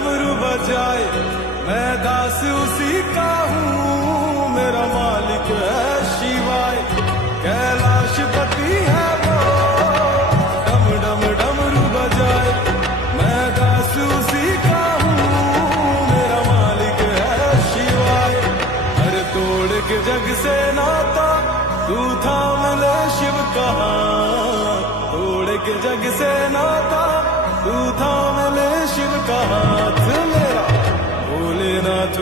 डमरू बजाए, मैं दास उसी का हूँ, मेरा मालिक है शिवाय। कैलाशपति है वो, डम डम डमरू बजाए, मैं दास उसी का हूँ, मेरा मालिक है शिवाय। अरे तोड़ के जग से नाता, तू थाम ले शिव का हाथ, तोड़ के जग से नाता, तू थाम ले शिव का हाथ। मेरा भोलेनाथ